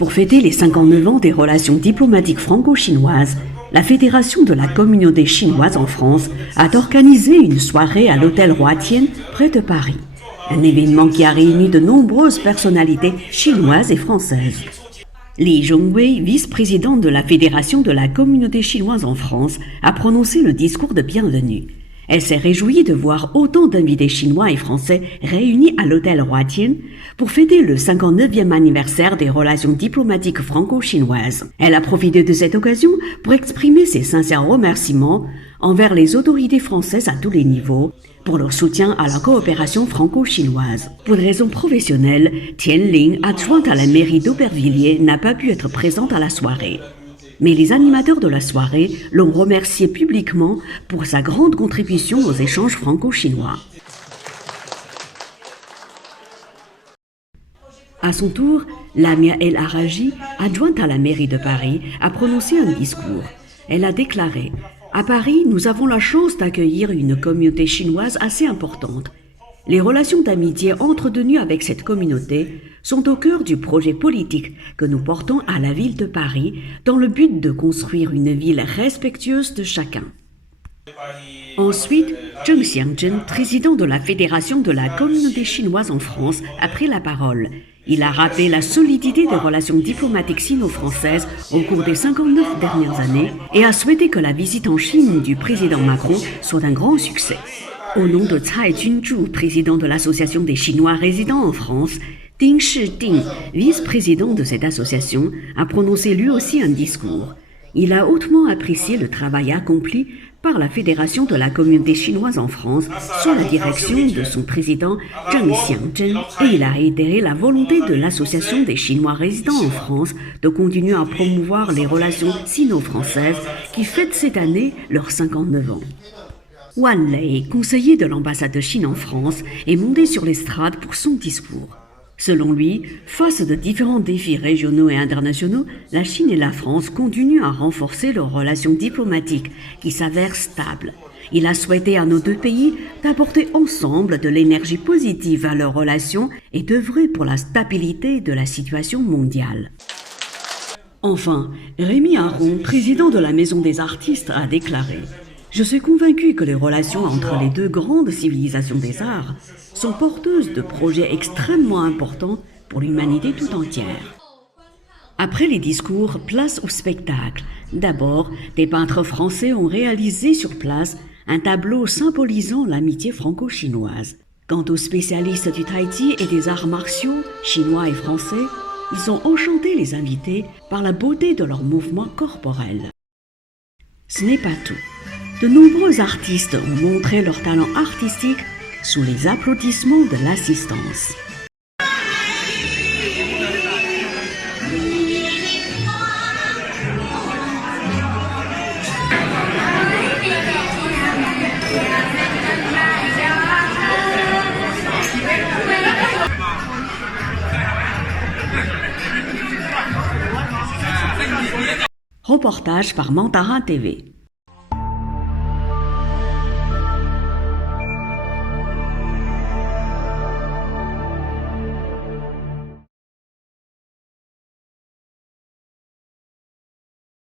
Pour fêter les 59 ans des relations diplomatiques franco-chinoises, la Fédération de la communauté chinoise en France a organisé une soirée à l'hôtel Roi Tien, près de Paris. Un événement qui a réuni de nombreuses personnalités chinoises et françaises. Li Zhongwei, vice-président de la Fédération de la communauté chinoise en France, a prononcé le discours de bienvenue. Elle s'est réjouie de voir autant d'invités chinois et français réunis à l'hôtel Roi Tien pour fêter le 59e anniversaire des relations diplomatiques franco-chinoises. Elle a profité de cette occasion pour exprimer ses sincères remerciements envers les autorités françaises à tous les niveaux pour leur soutien à la coopération franco-chinoise. Pour des raisons professionnelles, Tian Ling, adjointe à la mairie d'Aubervilliers, n'a pas pu être présente à la soirée. Mais les animateurs de la soirée l'ont remercié publiquement pour sa grande contribution aux échanges franco-chinois. À son tour, Lamia El Araji, adjointe à la mairie de Paris, a prononcé un discours. Elle a déclaré « À Paris, nous avons la chance d'accueillir une communauté chinoise assez importante. Les relations d'amitié entretenues avec cette communauté sont au cœur du projet politique que nous portons à la ville de Paris dans le but de construire une ville respectueuse de chacun. » Ensuite, Zheng Xiangzhen, président de la Fédération de la communauté chinoise en France, a pris la parole. Il a rappelé la solidité des relations diplomatiques sino-françaises au cours des 59 dernières années et a souhaité que la visite en Chine du président Macron soit un grand succès. Au nom de Cai Junzhu, président de l'Association des Chinois résidant en France, Ding Shiding, vice-président de cette association, a prononcé lui aussi un discours. Il a hautement apprécié le travail accompli par la Fédération de la communauté chinoise en France sous la direction de son président Zheng Xiangzhen et il a réitéré la volonté de l'Association des Chinois résidant en France de continuer à promouvoir les relations sino-françaises qui fêtent cette année leurs 59 ans. Wan Lei, conseiller de l'ambassade de Chine en France, est monté sur l'estrade pour son discours. Selon lui, face de différents défis régionaux et internationaux, la Chine et la France continuent à renforcer leurs relations diplomatiques qui s'avèrent stables. Il a souhaité à nos deux pays d'apporter ensemble de l'énergie positive à leurs relations et d'œuvrer pour la stabilité de la situation mondiale. Enfin, Rémi Aron, président de la Maison des artistes, a déclaré « Je suis convaincu que les relations entre les deux grandes civilisations des arts sont porteuses de projets extrêmement importants pour l'humanité tout entière. » Après les discours, place au spectacle. D'abord, des peintres français ont réalisé sur place un tableau symbolisant l'amitié franco-chinoise. Quant aux spécialistes du tai-chi et des arts martiaux, chinois et français, ils ont enchanté les invités par la beauté de leurs mouvements corporels. Ce n'est pas tout. De nombreux artistes ont montré leur talent artistique sous les applaudissements de l'assistance. Reportage par Mandarin TV.